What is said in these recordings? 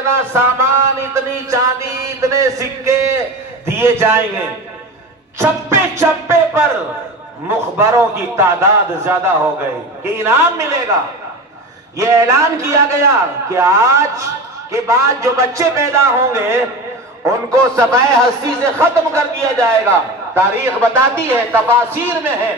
اتنا سامان، اتنی چاندی، اتنے سکے دیے جائیں گے، چپے چپے پر مخبروں کی تعداد زیادہ ہو گئی کہ انعام ملے گا۔ یہ اعلان کیا گیا کہ آج کے بعد جو بچے پیدا ہوں گے ان کو صفحہ ہستی سے ختم کر دیا جائے گا۔ تاریخ بتاتی ہے، تفاسیر میں ہے،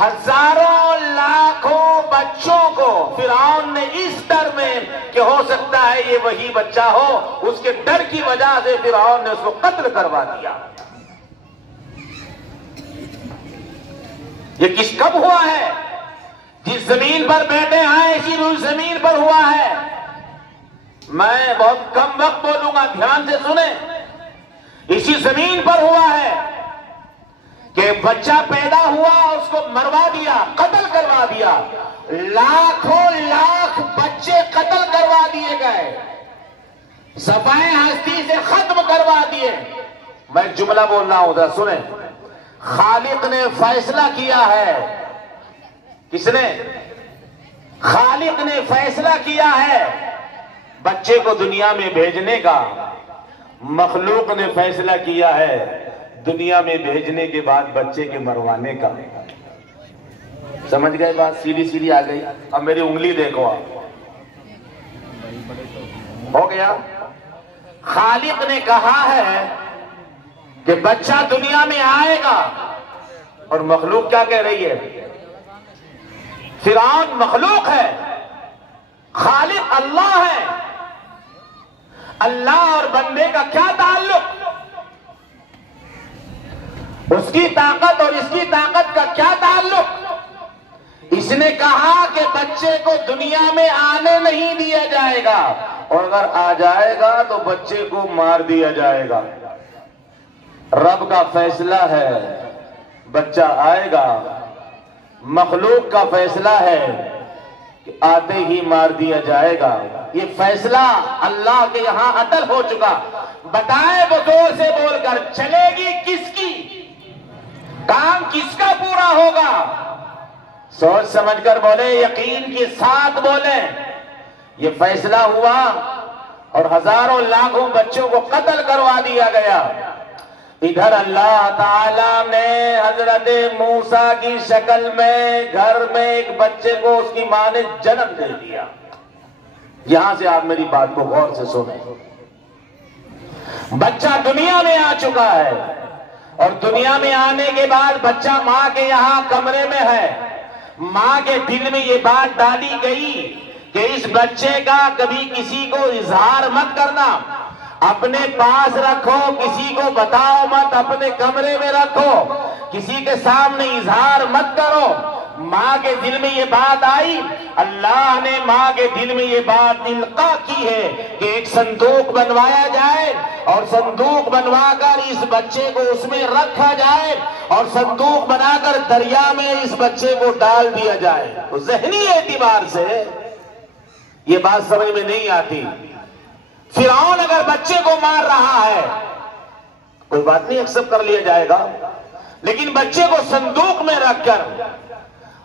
ہزاروں لاکھوں بچوں کو فرعون نے اس ڈر میں کہ ہو سکتا ہے یہ وہی بچہ ہو، اس کے ڈر کی وجہ سے فرعون نے اس کو قتل کروا دیا۔ یہ کب ہوا ہے؟ جس زمین پر بیٹھے ہیں اسی زمین پر ہوا ہے۔ میں بہت کم وقت بولوں گا، دھیان سے سنیں۔ اسی زمین پر ہوا ہے کہ بچہ پیدا ہوا، اس کو مروا دیا، قتل کروا دیا، لاکھوں لاکھ بچے قتل کروا دیے گئے، صفحہ ہستی سے ختم کروا دیے۔ میں ایک جملہ بول رہا ہوں، ذرا سنیں۔ خالق نے فیصلہ کیا ہے۔ کس نے؟ خالق نے فیصلہ کیا ہے بچے کو دنیا میں بھیجنے کا۔ مخلوق نے فیصلہ کیا ہے دنیا میں بھیجنے کے بعد بچے کے مروانے کا۔ سمجھ گئے بات؟ سیدھی سیدھی آ گئی۔ اب میری انگلی دیکھو، آپ ہو گیا۔ خالق نے کہا ہے کہ بچہ دنیا میں آئے گا، اور مخلوق کیا کہہ رہی ہے؟ فرعون مخلوق ہے، خالق اللہ ہے۔ اللہ اور بندے کا کیا تعلق؟ اس کی طاقت اور اس کی طاقت کا کیا تعلق؟ اس نے کہا کہ بچے کو دنیا میں آنے نہیں دیا جائے گا، اور اگر آ جائے گا تو بچے کو مار دیا جائے گا۔ رب کا فیصلہ ہے بچہ آئے گا، مخلوق کا فیصلہ ہے کہ آتے ہی مار دیا جائے گا۔ یہ فیصلہ اللہ کے یہاں عطل ہو چکا۔ بتائے وہ زور سے بول کر، چلے گی کس کی؟ کام کس کا پورا ہوگا؟ سوچ سمجھ کر بولے، یقین کے ساتھ بولے۔ یہ فیصلہ ہوا اور ہزاروں لاکھوں بچوں کو قتل کروا دیا گیا۔ ادھر اللہ تعالیٰ نے حضرت موسیٰ کی شکل میں گھر میں ایک بچے کو اس کی ماں نے جنم دے دیا۔ یہاں سے آپ میری بات کو غور سے سنیں۔ بچہ دنیا میں آ چکا ہے، اور دنیا میں آنے کے بعد بچہ ماں کے یہاں کمرے میں ہے۔ ماں کے دل میں یہ بات ڈالی گئی کہ اس بچے کا کبھی کسی کو اظہار مت کرنا، اپنے پاس رکھو، کسی کو بتاؤ مت، اپنے کمرے میں رکھو، کسی کے سامنے اظہار مت کرو۔ ماں کے دل میں یہ بات آئی، اللہ نے ماں کے دل میں یہ بات القاء کی ہے کہ ایک صندوق بنوایا جائے، اور صندوق بنوا کر اس بچے کو اس میں رکھا جائے، اور صندوق بنا کر دریا میں اس بچے کو ڈال دیا جائے۔ تو ذہنی اعتبار سے یہ بات سمجھ میں نہیں آتی۔ فرعون اگر بچے کو مار رہا ہے کوئی بات نہیں، ایکسپٹ کر لیا جائے گا، لیکن بچے کو صندوق میں رکھ کر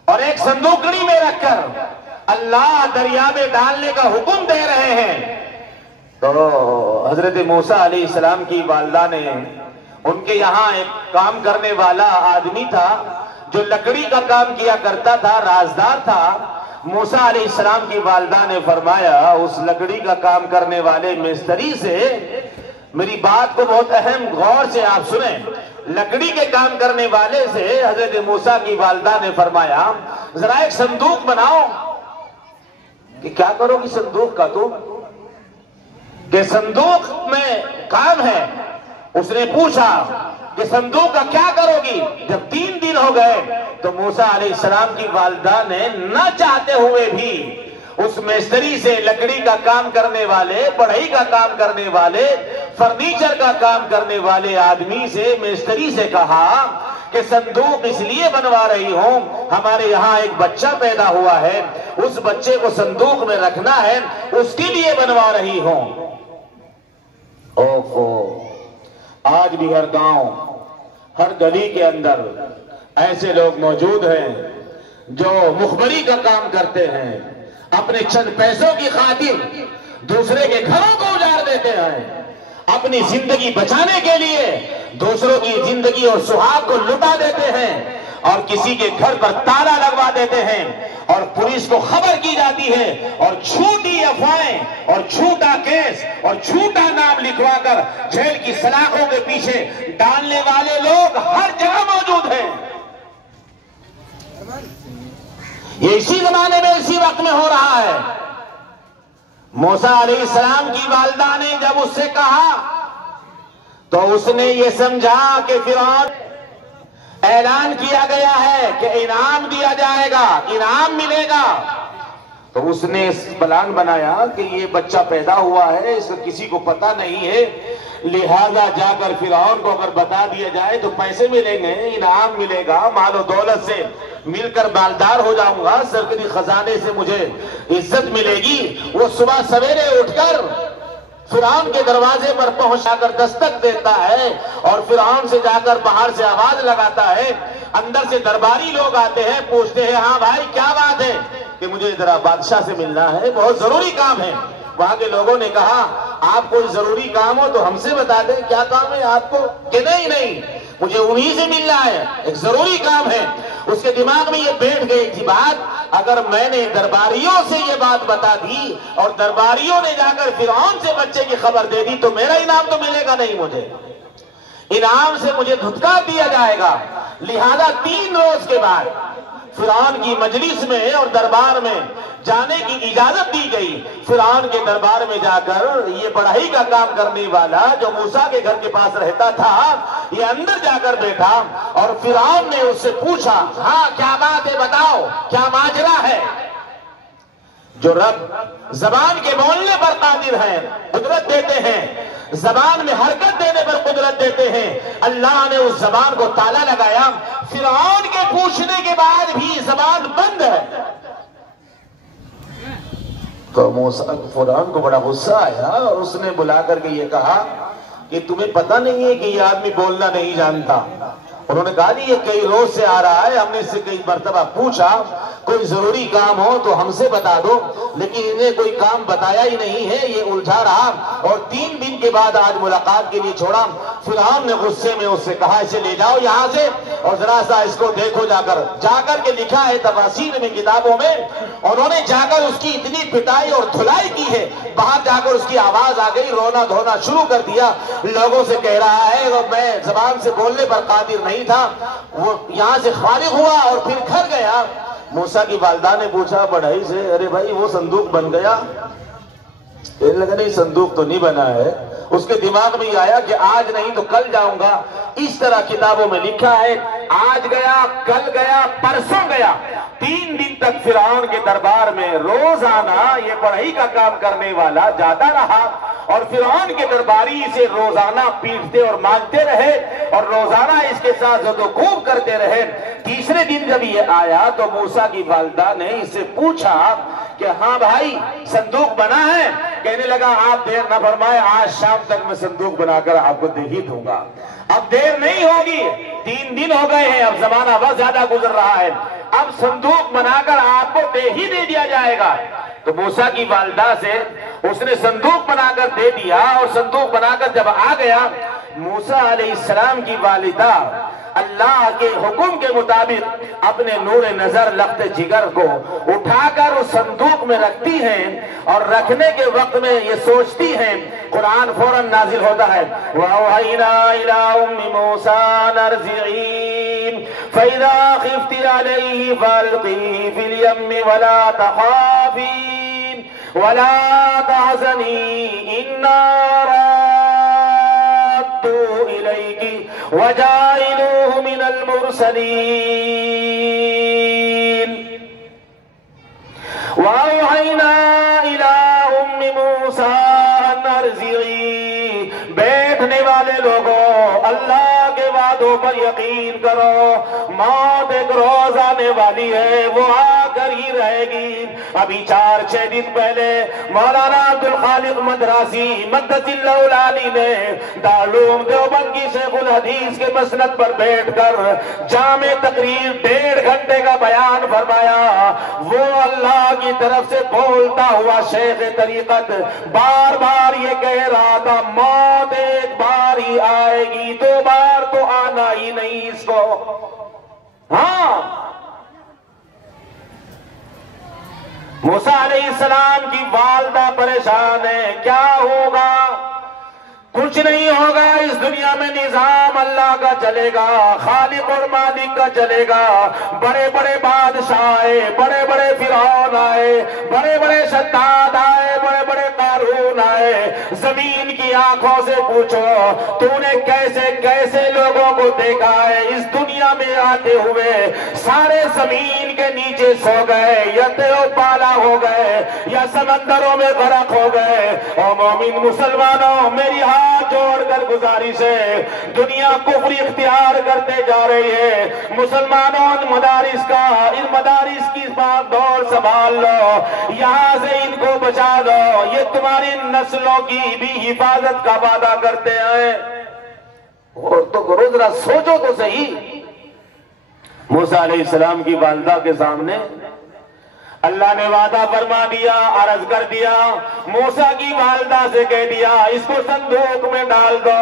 اور ایک صندوقڑی میں رکھ کر اللہ دریا میں ڈالنے کا حکم دے رہے ہیں۔ تو حضرت موسیٰ علیہ السلام کی والدہ نے، ان کے یہاں ایک کام کرنے والا آدمی تھا جو لکڑی کا کام کیا کرتا تھا، رازدار تھا۔ موسیٰ علیہ السلام کی والدہ نے فرمایا اس لکڑی کا کام کرنے والے مستری سے، میری بات کو بہت اہم غور سے آپ سنیں، لکڑی کے کام کرنے والے سے حضرت موسیٰ کی والدہ نے فرمایا ذرا ایک صندوق بناؤ۔ کہ کیا کرو گی صندوق کا؟ تو کہ صندوق میں کام ہے۔ اس نے پوچھا کہ صندوق کا کیا کرو گی؟ جب 3 دن ہو گئے تو موسیٰ علیہ السلام کی والدہ نے نہ چاہتے ہوئے بھی اس مستری سے، لکڑی کا کام کرنے والے، بڑھئی کا کام کرنے والے، فرنیچر کا کام کرنے والے آدمی سے، مستری سے کہا کہ صندوق اس لیے بنوا رہی ہوں، ہمارے یہاں ایک بچہ پیدا ہوا ہے، اس بچے کو صندوق میں رکھنا ہے، اس کے لیے بنوا رہی ہوں۔ اوہو، آج بھی ہر گاؤں، ہر گلی کے اندر ایسے لوگ موجود ہیں جو مخبری کا کام کرتے ہیں، اپنے چند پیسوں کی خاطر دوسرے کے گھروں کو دیتے ہیں، اپنی زندگی بچانے کے لیے دوسروں کی زندگی اور سہاگ کو لٹا دیتے ہیں اور کسی کے گھر پر تالا لگوا دیتے ہیں اور پولیس کو خبر کی جاتی ہے اور جھوٹی افواہیں اور جھوٹا کیس اور جھوٹا نام لکھوا کر جیل کی سلاخوں کے پیچھے ڈالنے والے لوگ ہر جگہ موجود ہیں۔ یہ اسی زمانے میں اسی وقت میں ہو رہا ہے۔ موسیٰ علیہ السلام کی والدہ نے جب اس سے کہا تو اس نے یہ سمجھا کہ فرعون اعلان کیا گیا ہے کہ انعام دیا جائے گا، انعام ملے گا، تو اس نے پلان بنایا کہ یہ بچہ پیدا ہوا ہے، اس کو کسی کو پتہ نہیں ہے، لہذا جا کر فرعون کو اگر بتا دیا جائے تو پیسے ملیں گے، انعام ملے گا، مال و دولت سے مل کر مالدار ہو جاؤں گا، سرکاری خزانے سے مجھے عزت ملے گی۔ وہ صبح سویرے اٹھ کر فرعون کے دروازے پر پہنچا کر دستک دیتا ہے اور فرعون سے جا کر باہر سے آواز لگاتا ہے، اندر سے درباری لوگ آتے ہیں، پوچھتے ہیں ہاں بھائی کیا بات ہے کہ مجھے ذرا بادشاہ سے ملنا ہے، بہت ضروری کام ہے۔ وہاں کے لوگوں نے کہا آپ کوئی ضروری کام ہو تو ہم سے بتا دیں، کیا کام ہے آپ کو؟ کہ نہیں مجھے انہی سے ملنا ہے، ایک ضروری کام ہے۔ اس کے دماغ میں یہ بیٹھ گئی تھی بات، اگر میں نے درباریوں سے یہ بات بتا دی اور درباریوں نے جا کر فرعون سے بچے کی خبر دے دی تو میرا انعام تو ملے گا نہیں، مجھے انعام سے مجھے دھتکار دیا جائے گا۔ لہذا 3 روز کے بعد فرعون کی مجلس میں اور دربار میں جانے کی اجازت دی گئی۔ فرعون کے دربار میں جا کر یہ پڑھائی کا کام کرنے والا جو موسیٰ کے گھر کے پاس رہتا تھا، یہ اندر جا کر بیٹھا اور فرعون نے اس سے پوچھا ہاں کیا بات ہے، بتاؤ کیا ماجرا ہے؟ جو رب زبان کے بولنے پر قادر ہیں، قدرت دیتے ہیں، زبان میں حرکت دینے پر قدرت دیتے ہیں، اللہ نے اس زبان کو تالا لگایا، فرعون کے پوچھنے کے بعد بھی زبان بند ہے۔ تو فرعون کو بڑا غصہ آیا اور اس نے بلا کر کے یہ کہا کہ تمہیں پتہ نہیں ہے کہ یہ آدمی بولنا نہیں جانتا؟ انہوں نے کہا یہ کئی روز سے آ رہا ہے، ہم نے اس سے کئی مرتبہ پوچھا کوئی ضروری کام ہو تو ہم سے بتا دو، لیکن انہیں کوئی کام بتایا ہی نہیں ہے، یہ الجھا رہا اور 3 دن کے بعد آج ملاقات کے لیے چھوڑا۔ فرعون نے غصے میں اس سے کہا اسے لے جاؤ یہاں سے اور ذرا سا اس کو دیکھو جا کر کے لکھا ہے تفاسیر میں، کتابوں میں، انہوں نے جا کر اس کی اتنی پٹائی اور دھلائی کی ہے، باہر جا کر اس کی آواز آ گئی، رونا دھونا شروع کر دیا، لوگوں سے کہہ رہا ہے میں زبان سے بولنے پر قادر نہیں تھا۔ وہ یہاں سے فارغ ہوا اور پھر گھر گیا۔ موسیٰ کی والدہ نے پوچھا بڑھائی سے ارے بھائی وہ صندوق بن گیا؟ کہنے لگا نہیں صندوق تو نہیں بنا ہے۔ اس کے دماغ میں یہ آیا کہ آج نہیں تو کل جاؤں گا، اس طرح کتابوں میں لکھا ہے آج گیا، کل گیا، پرسوں گیا، 3 دن تک فرعون کے دربار میں روزانہ یہ پڑھائی کا کام کرنے والا جاتا رہا اور فرعون کے درباری اسے روزانہ پیٹتے اور مانگتے رہے اور روزانہ اس کے ساتھ زد و کوب کرتے رہے۔ تیسرے دن جب یہ آیا تو موسیٰ کی والدہ نے اس سے پوچھا کہ ہاں بھائی صندوق بنا ہے؟ کہنے لگا آپ دیر نہ فرمائے، آج شام تک میں صندوق بنا کر آپ کو دے ہی دوں گا، اب دیر نہیں ہوگی، 3 دن ہو گئے ہیں، اب زمانہ بہت زیادہ گزر رہا ہے، اب صندوق بنا کر آپ کو دے ہی دیا جائے گا۔ تو موسیٰ کی والدہ سے اس نے صندوق بنا کر دے دیا اور صندوق بنا کر جب آ گیا، موسیٰ علیہ السلام کی والدہ اللہ کے حکم کے مطابق اپنے نور نظر لخت جگر کو اٹھا کر اس صندوق میں رکھتی ہیں اور رکھنے کے وقت میں یہ سوچتی ہیں، قرآن فوراً نازل ہوتا ہے وَأَوْحَيْنَا إِلَىٰ أُمِّ مُوسَىٰ أَنْ أَرْضِعِيهِ فَإِذَا خِفْتِ عَلَيْهِ فَأَلْقِيهِ فِي الْيَمِّ وَلَا تَخَافِي وَلَا تَحْزَنِي إِنَّا رَادُّوهُ إِلَيْكِ وَجَاعِلُوهُ مِنَ الْمُرْسَلِينَ وَأَوْحَيْنَا إِلَىٰ أُمِّ مُوسَىٰ أَنْ أَرْضِعِيهِ بیٹھنے والے لوگوں اللہ کے وعدوں پر یقین کرو، موت ایک روز آنے والی ہے، وہ آ کر نہیں رہے گی۔ ابھی 4-6 دن پہلے مولانا عبدالخالق مدراسی مقدس اللہ العالی نے دارالعلوم دیوبند کی شیخ الحدیث کے مسند پر بیٹھ کر جامع تقریر 1.5 گھنٹے کا بیان فرمایا۔ وہ اللہ کی طرف سے بولتا ہوا شیخ طریقت بار بار یہ کہہ رہا تھا، موت ایک بار ہی آئے گی، 2 بار تو آنا ہی نہیں اس کو۔ ہاں، موسیٰ علیہ السلام کی والدہ پریشان ہے، کیا ہوگا؟ کچھ نہیں ہوگا، اس دنیا میں نظام اللہ کا چلے گا، خالق اور مالک کا چلے گا۔ بڑے بڑے بادشاہ آئے، بڑے بڑے فرعون آئے، بڑے بڑے شداد آئے، بڑے بڑے قارون آئے۔ زمین کی آنکھوں سے پوچھو تو نے کیسے کیسے لوگوں کو دیکھا ہے اس دنیا میں آتے ہوئے؟ سارے زمین کے نیچے سو گئے، یا دیو پالا ہو گئے، یا سمندروں میں غرق ہو گئے۔ اور مومن مسلمانوں، میری ہاتھ جوڑ کر گزارش ہے، دنیا کفر اختیار کرتے جا رہی ہے۔ مسلمانوں، ان مدارس کی بات دور سنبھال لو، یہاں سے ان کو بچا دو، یہ تمہاری نسلوں کی بھی حفاظت کا وعدہ کرتے ہیں۔ اور تو کرو، ذرا سوچو تو صحیح۔ موسیٰ علیہ السلام کی والدہ کے سامنے اللہ نے وعدہ فرما دیا، عرض کر دیا، موسیٰ کی والدہ سے کہہ دیا اس کو صندوق میں ڈال دو،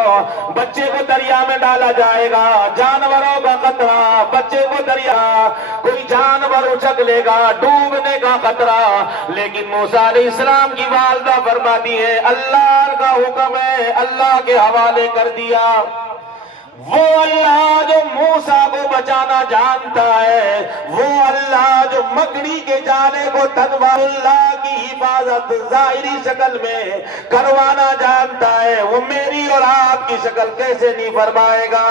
بچے کو دریا میں ڈالا جائے گا، جانوروں کا خطرہ، بچے کو دریا کوئی جانور اچک لے گا، ڈوبنے کا خطرہ۔ لیکن موسیٰ علیہ السلام کی والدہ فرماتی ہے اللہ کا حکم ہے، اللہ کے حوالے کر دیا۔ وہ اللہ جو موسیٰ کو بچانا جانتا ہے، وہ اللہ جو مکڑی کے جالے کو تنوا اللہ کی حفاظت ظاہری شکل میں کروانا جانتا ہے، وہ میری اور آپ کی شکل کیسے نہیں فرمائے گا؟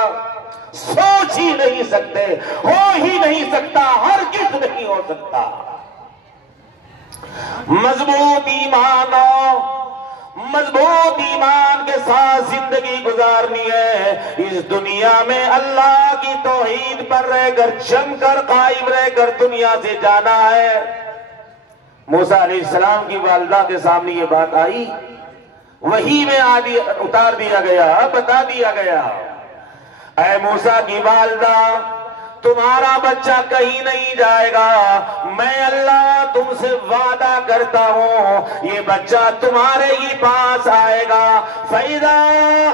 سوچ ہی نہیں سکتے، ہو ہی نہیں سکتا، ہرگز نہیں ہو سکتا۔ مضبوط ایمان کے ساتھ زندگی گزارنی ہے، اس دنیا میں اللہ کی توحید پر رہ کر جم کر قائم رہ کر دنیا سے جانا ہے۔ موسیٰ علیہ السلام کی والدہ کے سامنے یہ بات آئی، وحی میں اتار دیا گیا، بتا دیا گیا، اے موسیٰ کی والدہ، تمہارا بچہ کہیں نہیں جائے گا، میں اللہ تم سے وعدہ کرتا ہوں یہ بچہ تمہارے ہی پاس آئے گا۔ فَإِذَا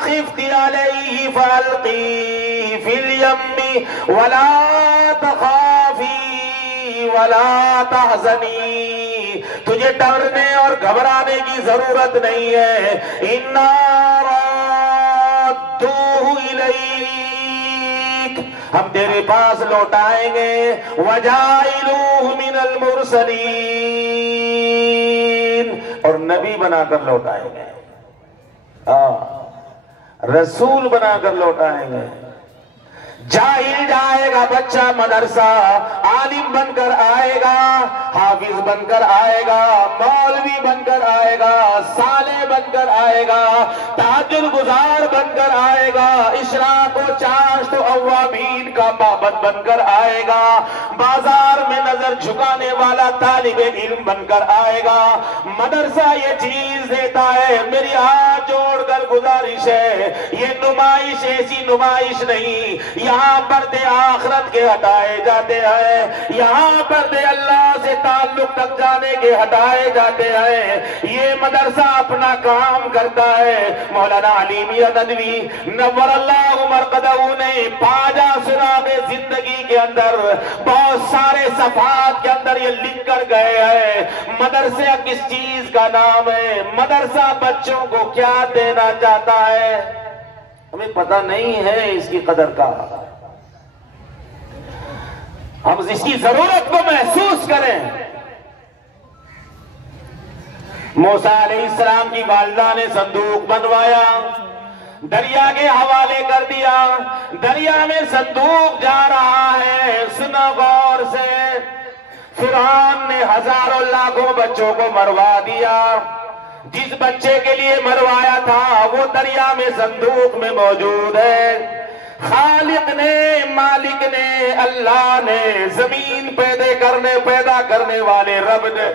خِفْتِ عَلَيْهِ فَأَلْقِيهِ فِي الْيَمِّ وَلَا تَخَافِي وَلَا تَحْزَنِي، تجھے ڈرنے اور گھبرانے کی ضرورت نہیں ہے۔ إِنَّا رَادُّوهُ إِلَيْكَ، ہم تیرے پاس لوٹائیں گے، وَجَائِلُوهُ مِنَ الْمُرْسَلِينَ، اور نبی بنا کر لوٹائیں گے، رسول بنا کر لوٹائیں گے۔ جاہل جائے گا بچہ مدرسہ، عالم بن کر آئے گا، حافظ بن کر آئے گا، مولوی بن کر آئے گا، صالح بن کر آئے گا، تہجد گزار بن کر آئے گا، اشراق و چاشت و اوابین کا پابند بن کر آئے گا، بازار میں نظر جھکانے والا طالب علم بن کر آئے گا۔ مدرسہ یہ چیز دیتا ہے، میری ہاتھ جوڑ کر گزارش ہے، یہ نمائش ایسی نمائش نہیں، یہاں پردے آخرت کے ہٹائے جاتے ہیں، یہاں پردے اللہ سے تعلق تک جانے کے ہٹائے جاتے ہیں۔ یہ مدرسہ اپنا کام کرتا ہے۔ مولانا علی میاں ندوی نور اللہ مرقدہ نے پاجا سراغ زندگی کے اندر بہت سارے صفحات کے اندر یہ لکھ کر گئے ہیں، مدرسہ کس چیز کا نام ہے، مدرسہ بچوں کو کیا دینا چاہتا ہے، ہمیں پتہ نہیں ہے اس کی قدر کا۔ ہم اس کی ضرورت کو محسوس کریں۔ موسیٰ علیہ السلام کی والدہ نے صندوق بنوایا، دریا کے حوالے کر دیا، دریا میں صندوق جا رہا ہے، سنا غور سے، فرعون نے ہزاروں لاکھوں بچوں کو مروا دیا، جس بچے کے لیے مروایا تھا وہ دریا میں صندوق میں موجود ہے۔ خالق نے، مالک نے، اللہ نے، زمین پیدا کرنے والے رب نے،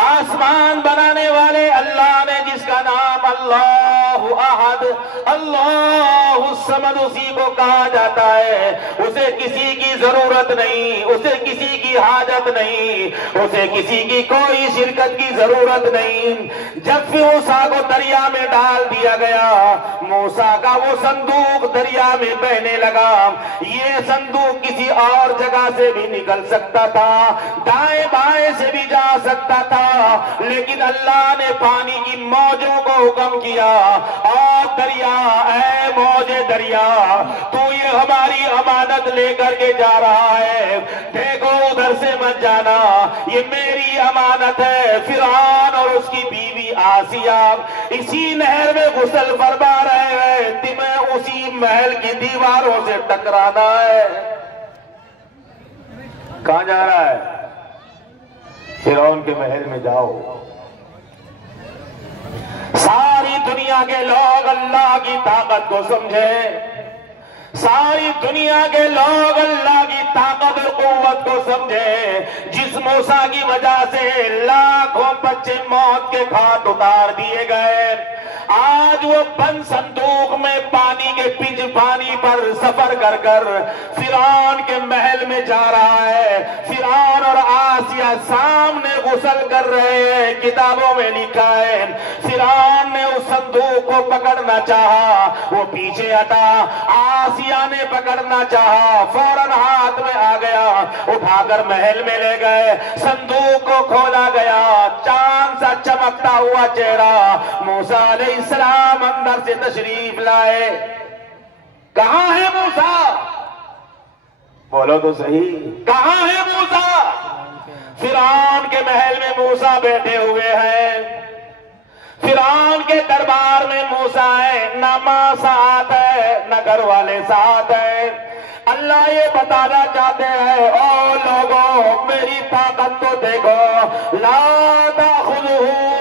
آسمان بنانے والے اللہ نے، جس کا نام اللہ احد، اللہ الصمد اسی کو کہا جاتا ہے۔ اسے کسی کی ضرورت نہیں، اسے کسی کی حاجت نہیں، اسے کسی کی کوئی شرکت کی ضرورت نہیں۔ جب موسیٰ کو دریا میں ڈال دیا گیا، موسیٰ کا وہ صندوق دریا میں بہنے لگا۔ یہ صندوق کسی اور جگہ سے بھی نکل سکتا تھا، دائیں بائیں سے بھی جا سکتا تھا، لیکن اللہ نے پانی کی موجوں کو حکم کیا، اور دریا، اے موج دریا، تو یہ ہماری امانت لے کر کے جا رہا ہے، دیکھو ادھر سے مت جانا، یہ میری امانت ہے۔ فرعون اور اس کی بیوی آسیہ اسی نہر میں غسل فرما رہے ہیں، تمہیں اسی محل کی دیواروں سے ٹکرانا ہے۔ کہاں جا رہا ہے؟ فرعون کے محل میں جاؤ۔ ساری دنیا کے لوگ اللہ کی طاقت کو سمجھیں، ساری دنیا کے لوگ اللہ کی طاقت اور قوت کو سمجھیں، جس موسیٰ کی وجہ سے لاکھوں بچے موت کے گھاٹ اتار دیے گئے۔ آج وہ بند صندوق میں پانی کے پنج پانی پر سفر کر کر فرعون کے محل میں جا رہا ہے۔ فرعون اور آسیہ سامنے غسل کر رہے ہیں، کتابوں میں لکھا ہے فرعون نے اس صندوق کو پکڑنا چاہا، وہ پیچھے ہٹا، آسیہ نے پکڑنا چاہا، فوراً ہاتھ میں آ گیا، اٹھا کر محل میں لے گئے، صندوق کو کھولا گیا، چاند سا چمکتا ہوا چہرہ، موسیٰ علیہ السلام اندر سے تشریف لائے۔ کہاں ہے موسیٰ؟ بولو تو صحیح، کہاں ہے موسیٰ؟ فرعون کے محل میں موسیٰ بیٹھے ہوئے ہیں، فرعون کے دربار میں موسیٰ ہے، نہ ماں ساتھ ہے نہ گھر والے ساتھ ہے۔ اللہ یہ بتانا چاہتے ہیں، او لوگوں میری طاقت تو دیکھو، لا تأخذہ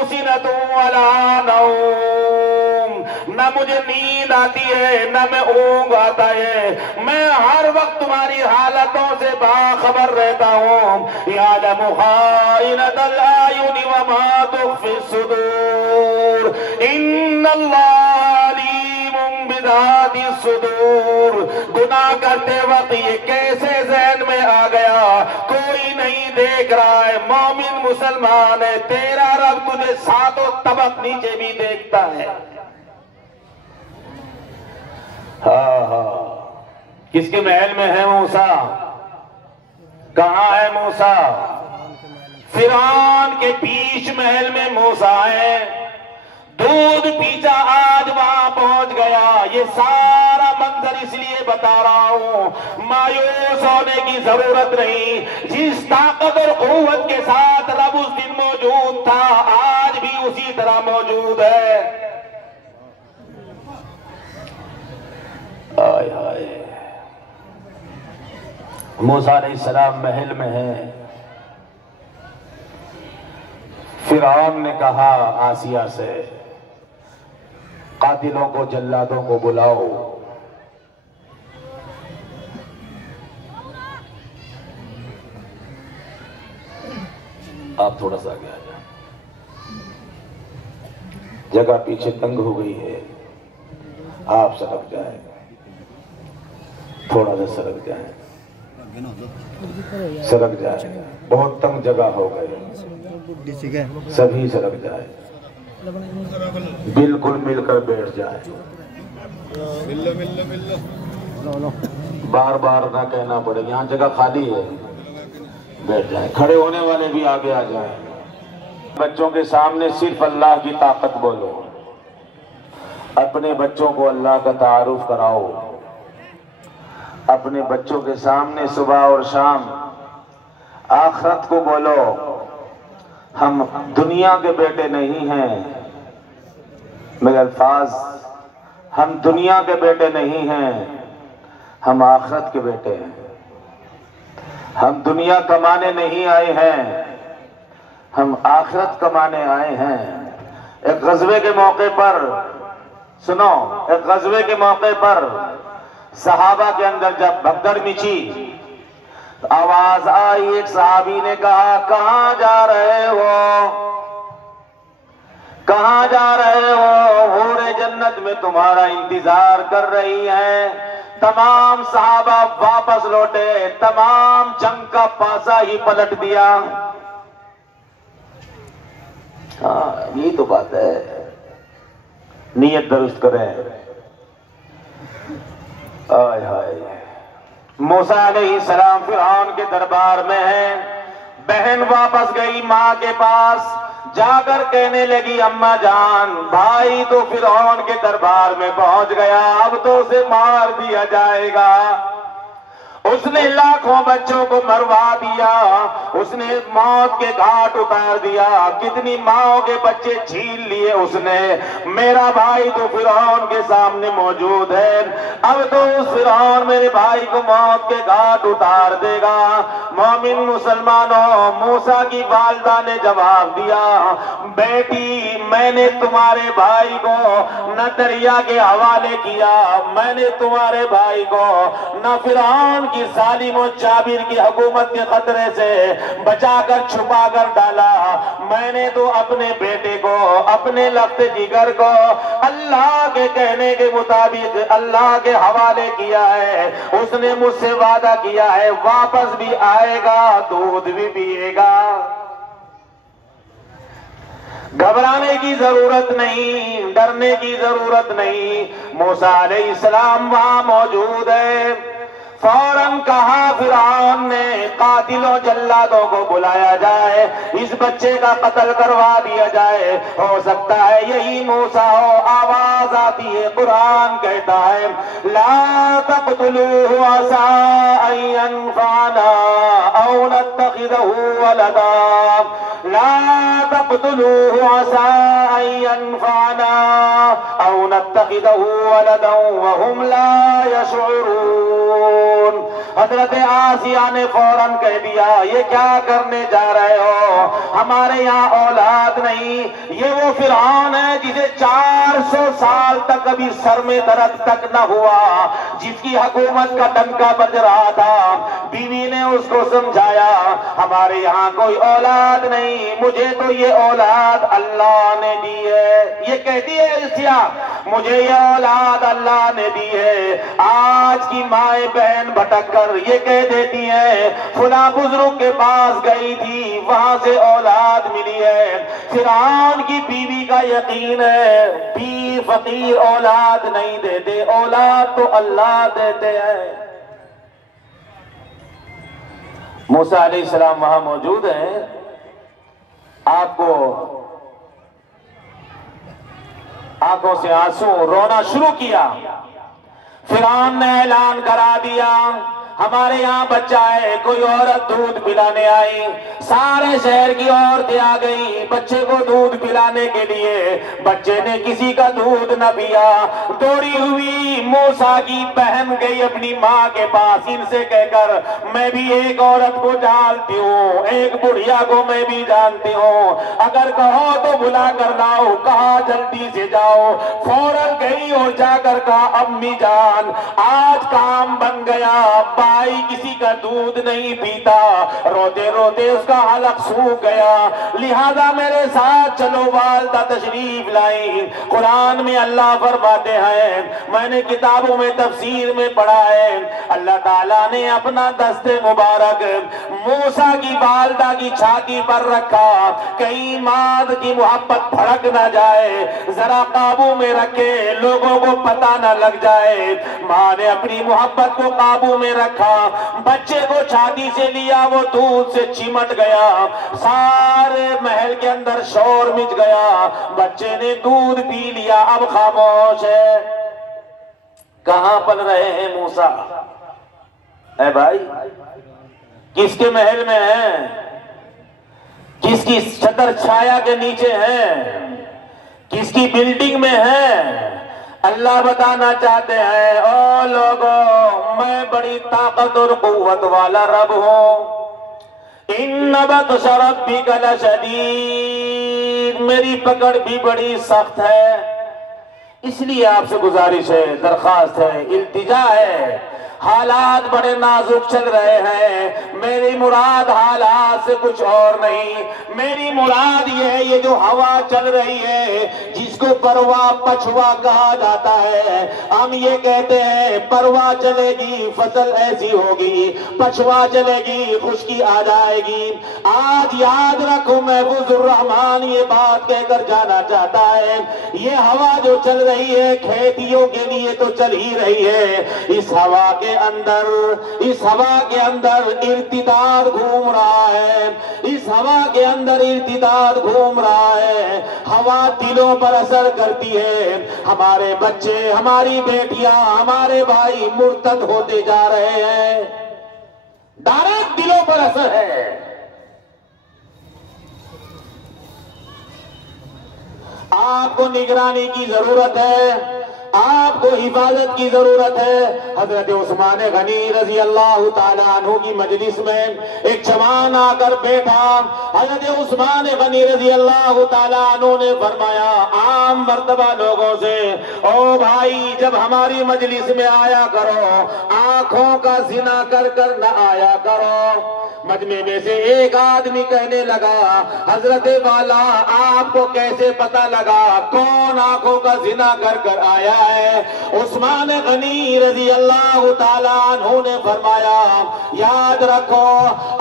سنۃ ولا نوم، نہ مجھے نیند آتی ہے نہ میں اونگ آتا ہے، میں ہر وقت تمہاری حالتوں سے باخبر رہتا ہوں۔ یعلم خائنۃ الاعین وما تخفی الصدور، ان اللہ علیم بذات الصدور۔ گناہ کرتے وقت یہ کیسے ذہن میں آ گیا؟ کوئی نہیں دیکھ رہا ہے، مومن مسلمان ہے، تیرا رب تجھے ساتوں طبق نیچے بھی دیکھتا ہے۔ ہاں ہاں، کس کے محل میں ہے موسیٰ؟ کہاں ہے موسیٰ؟ فرعون کے بیچ محل میں موسیٰ ہے، دودھ پیچا آج وہاں پہنچ گیا۔ یہ سارا منظر اس لیے بتا رہا ہوں، مایوس ہونے کی ضرورت نہیں، جس طاقت اور قوت کے ساتھ رب اس دن موجود تھا آج بھی اسی طرح موجود ہے۔ آئے آئے، موسیٰ علیہ السلام محل میں ہے۔ فرعون نے کہا آسیہ سے، قاتلوں کو، جلادوں کو بلاؤ۔ آپ تھوڑا سا آگے آ جائیں، جگہ پیچھے تنگ ہو گئی ہے، آپ سرک جائیں، تھوڑا سا سرک جائیں، سرک جائیں، بہت تنگ جگہ ہو گئی، سبھی سرک جائیں، بالکل مل کر بیٹھ جائیں، بار بار نہ کہنا پڑے، یہاں جگہ خالی ہے، بیٹھ جائیں، کھڑے ہونے والے بھی آگے آ جائیں۔ بچوں کے سامنے صرف اللہ کی طاقت بولو، اپنے بچوں کو اللہ کا تعارف کراؤ، اپنے بچوں کے سامنے صبح اور شام آخرت کو بولو۔ ہم دنیا کے بیٹے نہیں ہیں، میرے الفاظ، ہم دنیا کے بیٹے نہیں ہیں، ہم آخرت کے بیٹے ہیں۔ ہم دنیا کمانے نہیں آئے ہیں، ہم آخرت کمانے آئے ہیں۔ ایک غزوے کے موقع پر، سنو، ایک غزوے کے موقع پر صحابہ کے اندر جب بھگدڑ مچی، آواز آئی، ایک صحابی نے کہا کہاں جا رہے ہو، کہاں جا رہے ہو، حور جنت میں تمہارا انتظار کر رہی ہیں۔ تمام صحابہ واپس لوٹے، تمام جنگ کا پاسا ہی پلٹ دیا۔ ہاں یہی تو بات ہے، نیت درست کریں۔ آئے ہائے، موسیٰ علیہ السلام فرعون کے دربار میں ہیں، بہن واپس گئی ماں کے پاس، جا کر کہنے لگی اماں جان بھائی تو فرعون کے دربار میں پہنچ گیا، اب تو اسے مار دیا جائے گا، اس نے لاکھوں بچوں کو مروا دیا، اس نے موت کے گھاٹ اتار دیا، کتنی ماؤں کے بچے چھین لیے اس نے، میرا بھائی تو فرعون کے سامنے موجود ہے، اب تو اس فرعون میرے بھائی کو موت کے گھاٹ اتار دے گا۔ مومن مسلمانوں، موسیٰ کی والدہ نے جواب دیا بیٹی میں نے تمہارے بھائی کو نہ دریا کے حوالے کیا، میں نے تمہارے بھائی کو نہ فرعون کی ظالم و جابر کی حکومت کے خطرے سے بچا کر چھپا کر ڈالا، میں نے تو اپنے بیٹے کو، اپنے لخت جگر کو اللہ کے کہنے کے مطابق اللہ کے حوالے کیا ہے، اس نے مجھ سے وعدہ کیا ہے واپس بھی آئے گا، دودھ بھی پیے گا۔ گھبرانے کی ضرورت نہیں، ڈرنے کی ضرورت نہیں، موسیٰ علیہ السلام وہاں موجود ہے۔ فوراً کہا فرعون نے قاتلوں جلادوں کو بلایا جائے، اس بچے کا قتل کروا دیا جائے، ہو سکتا ہے یہی موسیٰ ہو۔ آواز آتی ہے، قرآن کہتا ہے لا تقتلوه عسى ان ينفعنا او نتخذه ولدا، لا تقتلوه عسى ان ينفعنا او نتخذه ولدا وهم لا يشعرون۔ حضرت آسیہ نے فوراً کہہ دیا یہ کیا کرنے جا رہے ہو، ہمارے یہاں اولاد نہیں، یہ وہ فرعون ہے جسے 400 سال تک ابھی سر میں درد تک نہ ہوا، جس کی حکومت کا ڈنکا بج رہا تھا۔ بیوی نے اس کو سمجھایا ہمارے یہاں کوئی اولاد نہیں، مجھے تو یہ اولاد اللہ نے دی ہے، یہ کہتی ہے آسیہ مجھے یہ اولاد اللہ نے دی ہے۔ آج کی مائیں بہن بھٹک کر یہ کہہ دیتی ہیں فلاں بزرگ کے پاس گئی تھی وہاں سے اولاد ملی ہے۔ فرعون کی بیوی کا یقین ہے پیر فقیر اولاد نہیں دیتے، اولاد تو اللہ دیتے ہیں۔ موسیٰ علیہ السلام وہاں موجود ہیں، آپ کو آنکھوں سے آنسو، رونا شروع کیا۔ فرعون نے اعلان کرا دیا ہمارے یہاں بچہ ہے، کوئی عورت دودھ پلانے آئی، سارے شہر کی عورتیں آ گئی بچے کو دودھ پلانے کے لیے، بچے نے کسی کا دودھ نہ پیا، دوڑی ہوئی موسیٰ کی بہن گئی اپنی ماں کے پاس، ان سے کہہ کر میں بھی ایک عورت کو جانتی ہوں، ایک بڑھیا کو میں بھی جانتی ہوں، اگر کہو تو بلا کر لاؤ، کہا جلدی سے جاؤ، فوراً گئی اور جا کر کہا امی جان آج کام بن گیا، بھائی کسی کا دودھ نہیں پیتا، روتے روتے اس کا حلق سوکھ گیا، لہذا میرے ساتھ چلو۔ والدہ تشریف لائی۔ قرآن میں اللہ فرماتے ہیں، میں نے کتابوں میں تفسیر میں پڑھا ہے، اللہ تعالیٰ نے اپنا دست مبارک موسیٰ کی والدہ کی چھاتی پر رکھا، کہیں ماں کی محبت بھڑک نہ جائے، ذرا قابو میں رکھے، لوگوں کو پتہ نہ لگ جائے۔ ماں نے اپنی محبت کو قابو میں رکھا، بچے کو چھاتی سے لیا، وہ دودھ سے چمٹ گیا، سارے محل کے اندر شور مچ گیا، بچے نے دودھ پی لیا، اب خاموش ہے۔ کہاں پل رہے ہیں موسیٰ؟ اے بھائی کس کے محل میں ہیں، کس کی چھتر چھایا کے نیچے ہیں، کس کی بلڈنگ میں ہیں؟ اللہ بتانا چاہتے ہیں او لوگوں میں بڑی طاقت اور قوت والا رب ہوں، ان بطش ربک لشدید، میری پکڑ بھی بڑی سخت ہے، اس لیے آپ سے گزارش ہے، درخواست ہے، التجا ہے، حالات بڑے نازک چل رہے ہیں، میری مراد حالات سے کچھ اور نہیں، میری مراد یہ ہے یہ جو ہوا چل رہی ہے جس کو پروا پچھوا کہا جاتا ہے، ہم یہ کہتے ہیں پروا چلے گی فصل ایسی ہوگی، پچھوا چلے گی خشکی آ جائے گی۔ آج یاد رکھو محفوظ الرحمان یہ بات کہہ کر جانا چاہتا ہے، یہ ہوا جو چل رہی ہے کھیتیوں کے لیے تو چل ہی رہی ہے، اس ہوا کے اندر ارتداد گھوم رہا ہے، اس ہوا کے اندر ارتداد گھوم رہا ہے، ہوا دلوں پر اثر کرتی ہے، ہمارے بچے، ہماری بیٹیاں، ہمارے بھائی مرتد ہوتے جا رہے ہیں، ڈائریکٹ دلوں پر اثر ہے۔ آپ کو نگرانی کی ضرورت ہے، آپ کو حفاظت کی ضرورت ہے۔ حضرت عثمان غنی رضی اللہ تعالیٰ عنہ کی مجلس میں ایک جوان آ کر بیٹھا، حضرت عثمان غنی رضی اللہ تعالیٰ عنہ نے فرمایا عام مرتبہ لوگوں سے، او بھائی جب ہماری مجلس میں آیا کرو آنکھوں کا زنا کر کر نہ آیا کرو۔ مجمع میں سے ایک آدمی کہنے لگا حضرت والا آپ کو کیسے پتا لگا کون آنکھوں کا زنا کر کر آیا ہے؟ عثمان غنی رضی اللہ تعالیٰ عنہ نے فرمایا یاد رکھو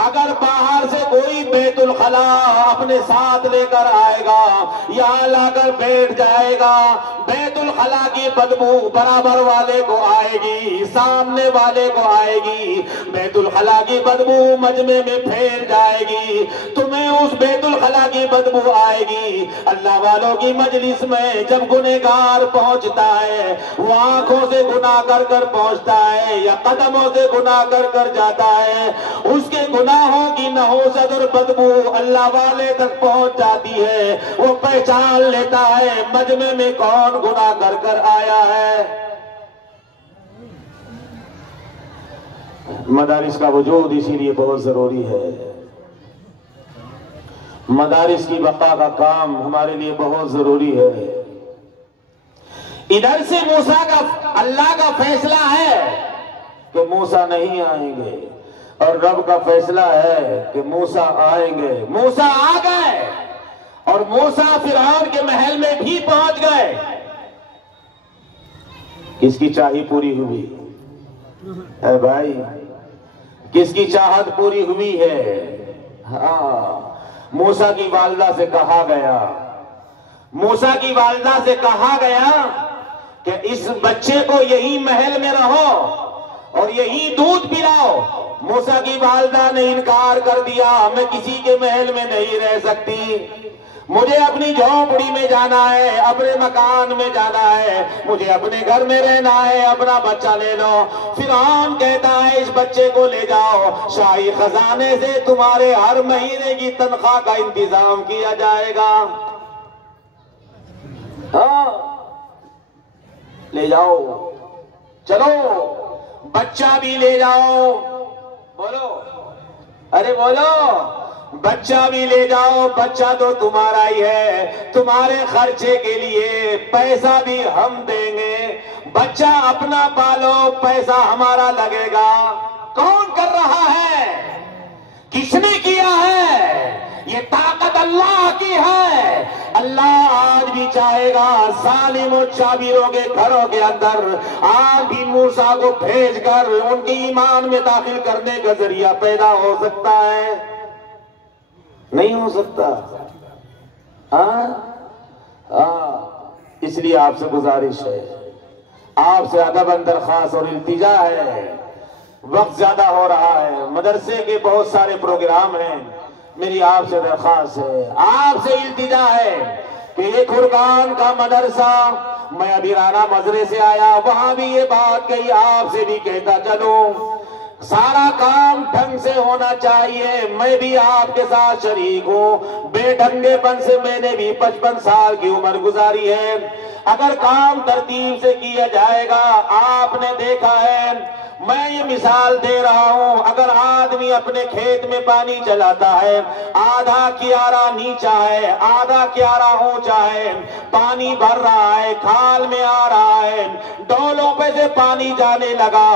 اگر باہر سے کوئی بیت الخلا اپنے ساتھ لے کر آئے گا یہاں لا کر بیٹھ جائے گا، بیت الخلا کی بدبو برابر والے کو آئے گی، سامنے والے کو آئے گی، بیت الخلا کی بدبو مجمع میں پھیل جائے گی، تمہیں اس بیت الخلا کی بدبو آئے گی۔ اللہ والوں کی مجلس میں جب گنہگار پہنچتا ہے وہ آنکھوں سے گناہ کر کر پہنچتا ہے یا قدموں سے گناہ کر کر جاتا ہے، اس کے گناہوں کی نحوست اور بدبو اللہ والے تک پہنچ جاتی ہے، وہ پہچان لیتا ہے مجمع میں کون گناہ کر کر آیا ہے۔ مدارس کا وجود اسی لیے بہت ضروری ہے، مدارس کی بقا کا کام ہمارے لیے بہت ضروری ہے۔ ادھر سے موسیٰ کا اللہ کا فیصلہ ہے کہ موسیٰ نہیں آئیں گے اور رب کا فیصلہ ہے کہ موسیٰ آئیں گے۔ موسیٰ آ گئے اور موسیٰ فرعون کے محل میں بھی پہنچ گئے۔ کس کی چاہی پوری ہوئی؟ اے بھائی کس کی چاہت پوری ہوئی ہے؟ ہاں موسیٰ کی والدہ سے کہا گیا، موسیٰ کی والدہ سے کہا گیا کہ اس بچے کو یہی محل میں رہو اور یہی دودھ پلاؤ۔ موسیٰ کی والدہ نے انکار کر دیا، میں کسی کے محل میں نہیں رہ سکتی، مجھے اپنی جھونپڑی میں جانا ہے، اپنے مکان میں جانا ہے، مجھے اپنے گھر میں رہنا ہے، اپنا بچہ لے لو۔ فرعون کہتا ہے اس بچے کو لے جاؤ، شاہی خزانے سے تمہارے ہر مہینے کی تنخواہ کا انتظام کیا جائے گا۔ ہاں لے جاؤ، چلو بچہ بھی لے جاؤ، بولو ارے بولو، بچہ بھی لے جاؤ، بچہ تو تمہارا ہی ہے، تمہارے خرچے کے لیے پیسہ بھی ہم دیں گے، بچہ اپنا پالو، پیسہ ہمارا لگے گا۔ کون کر رہا ہے؟ کس نے کیا ہے؟ یہ طاقت اللہ کی ہے۔ اللہ آج بھی چاہے گا ظالم و جابروں کے گھروں کے اندر آج بھی موسیٰ کو بھیج کر ان کے ایمان میں داخل کرنے کا ذریعہ پیدا ہو سکتا ہے؟ نہیں ہو سکتا۔ اس لیے آپ سے گزارش ہے، آپ سے ادب درخواست اور التجا ہے، وقت زیادہ ہو رہا ہے، مدرسے کے بہت سارے پروگرام ہیں، میری آپ سے درخواست ہے، آپ سے التجا ہے کہ یہ کھرگان کا مدرسہ، میں ابھی رانا مزرے سے آیا، وہاں بھی یہ بات کہی، آپ سے بھی کہتا چلوں، سارا کام ڈھنگ سے ہونا چاہیے۔ میں بھی آپ کے ساتھ شریک ہوں، بے ڈھنگے پن سے میں نے بھی 55 سال کی عمر گزاری ہے، اگر کام ترتیب سے کیا جائے گا۔ آپ نے دیکھا ہے میں یہ مثال دے رہا ہوں، اگر آدمی اپنے کھیت میں پانی چلاتا ہے، آدھا کیارا نیچا ہے آدھا کیارا اونچا ہے، پانی بھر رہا ہے، کھال میں آ رہا ہے، ڈولوں پہ سے پانی جانے لگا،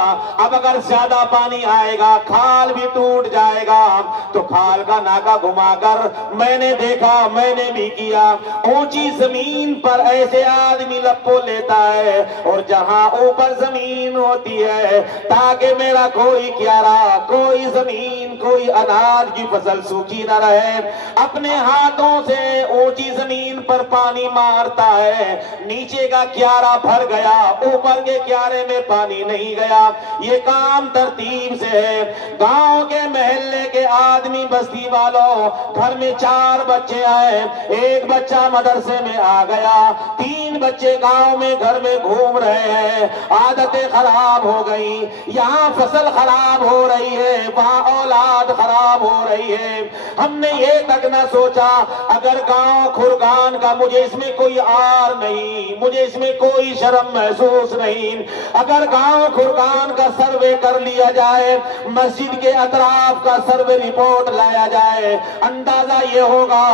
اب اگر زیادہ پانی آئے گا کھال بھی ٹوٹ جائے گا، تو کھال کا ناکا گھما کر میں نے دیکھا، میں نے بھی کیا، اونچی زمین پر ایسے آدمی لپو لیتا ہے، اور جہاں اوپر زمین ہوتی ہے تاکہ میرا کوئی کیارا، کوئی زمین، کوئی اناج کی فصل سوکھی نہ رہے، اپنے ہاتھوں سے اونچی زمین پر پانی مارتا ہے، نیچے کا کیارا بھر گیا، اوپر کے کیارے میں پانی نہیں گیا۔ یہ کام ترتیب سے ہے۔ گاؤں کے محلے کے آدمی، بستی والوں، گھر میں 4 بچے آئے، ایک بچہ مدرسے میں آ گیا، 3 بچے گاؤں میں گھر میں گھوم رہے ہیں، عادتیں خراب ہو گئی، یہاں فصل خراب ہو رہی ہے، وہاں اولاد خراب ہو رہی ہے۔ ہم نے یہ تک نہ سوچا اگر گاؤں کھرگان کا، مجھے اس میں کوئی آر نہیں، مجھے اس میں کوئی شرم محسوس نہیں، اگر گاؤں کھرگان کا سروے کر لیا جائے، مسجد کے اطراف کا سروے رپورٹ لایا جائے، اندازہ یہ ہوگا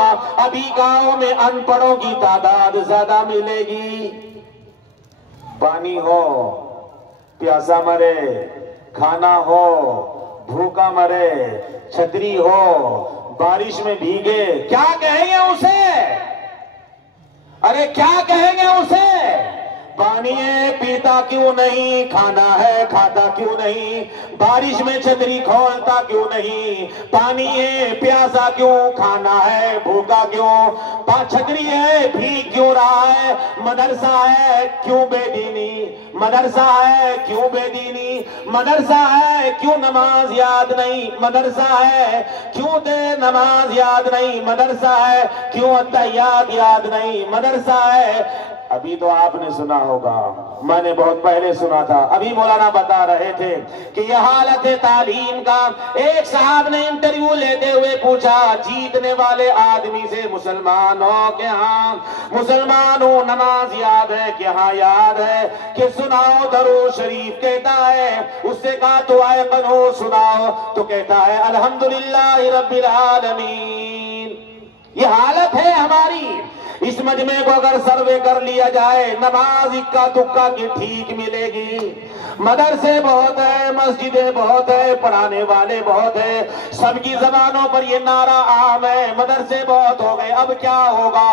ابھی گاؤں میں ان پڑھوں کی تعداد زیادہ ملے گی۔ پانی ہو پیاسا مرے، کھانا ہو بھوکا مرے، چھتری ہو بارش میں بھیگے، کیا کہیں گے اسے؟ ارے کیا کہیں گے اسے؟ پانی ہے پیتا کیوں نہیں، کھانا ہے کھاتا کیوں نہیں، بارش میں چھتری کھولتا کیوں نہیں، پانی ہے پیاسا کیوں، کھانا ہے بھوکا کیوں، چھتری ہے بھیگ کیوں رہا ہے، مدرسہ ہے کیوں بے دینی، مدرسہ ہے کیوں بے دینی، مدرسہ ہے کیوں نماز یاد نہیں، مدرسہ ہے کیوں نماز یاد نہیں، مدرسہ ہے کیوں التحیات یاد نہیں، مدرسہ ہے۔ ابھی تو آپ نے سنا ہوگا، میں نے بہت پہلے سنا تھا، ابھی مولانا بتا رہے تھے کہ یہ حالت تعلیم کا۔ ایک صاحب نے انٹرویو لیتے ہوئے پوچھا جیتنے والے آدمی سے، مسلمانوں کے ہاں مسلمانوں نماز یاد ہے کہ ہاں یاد ہے، کہ سناؤ درود شریف، کہتا ہے، اس سے کہا دعائے قنوت سناؤ، تو کہتا ہے الحمدللہ رب العالمین۔ یہ حالت ہے ہماری۔ اس مجمع کو اگر سروے کر لیا جائے، نماز اکا دکا کی ٹھیک ملے گی، مدرسے بہت ہے، مسجدیں بہت ہے، پڑھانے والے بہت ہیں، سب کی زبانوں پر یہ نعرہ عام ہے، مدرسے بہت ہو گئے، اب کیا ہوگا؟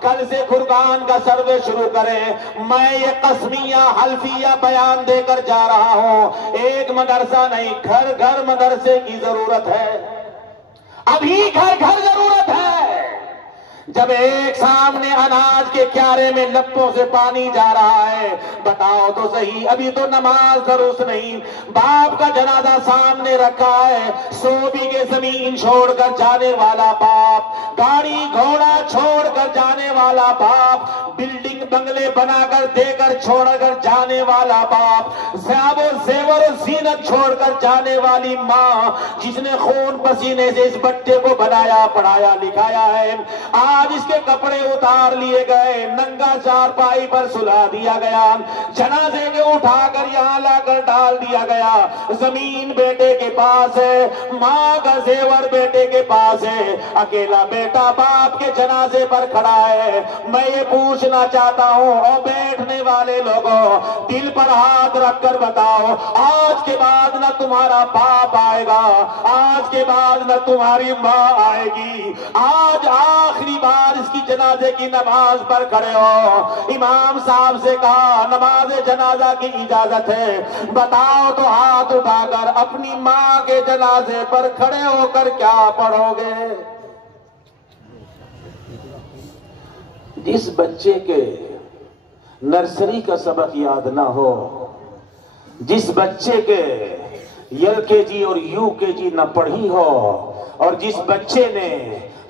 کل سے کھرگان کا سروے شروع کریں، میں یہ قسمیہ حلفیہ بیان دے کر جا رہا ہوں، ایک مدرسہ نہیں، گھر گھر مدرسے کی ضرورت ہے، ابھی گھر گھر ضرورت ہے۔ جب ایک سامنے اناج کے کیارے میں لپوں سے پانی جا رہا ہے، بتاؤ تو صحیح، ابھی تو نماز درست نہیں، باپ کا جنازہ سامنے رکھا ہے، 100 بیگھے زمین چھوڑ کر جانے والا باپ، گاڑی گھوڑا چھوڑ کر جانے والا باپ، بلڈنگ بنگلے بنا کر دے کر چھوڑ کر جانے والا باپ، زیب و زیور و زینت چھوڑ کر جانے والی ماں، جس نے خون پسینے سے اس بچے کو بنایا پڑھایا لکھایا ہے، آج اس کے کپڑے اتار لیے گئے، ننگا چارپائی پر سلا دیا گیا، جنازے کے اٹھا کر یہاں لا کر ڈال دیا گیا، زمین بیٹے کے پاس ہے، ماں کا زیور بیٹے کے پاس ہے، اکیلا بیٹا باپ کے جنازے پر کھڑا ہے۔ میں یہ پوچھنا چاہتا ہوں، اور بیٹھنے والے لوگوں، دل پر ہاتھ رکھ کر بتاؤ، آج کے بعد نہ تمہارا باپ آئے گا، آج کے بعد نہ تمہاری ماں آئے گی، آج آخری بار اس کی جنازے کی نماز پر کھڑے ہو۔ امام صاحب سے کہا نماز جنازہ کی اجازت ہے، بتاؤ تو ہاتھ اٹھا کر اپنی ماں کے جنازے پر کھڑے ہو کر کیا پڑھو گے؟ جس بچے کے نرسری کا سبق یاد نہ ہو، جس بچے کے LKG اور UKG نہ پڑھی ہو، اور جس بچے نے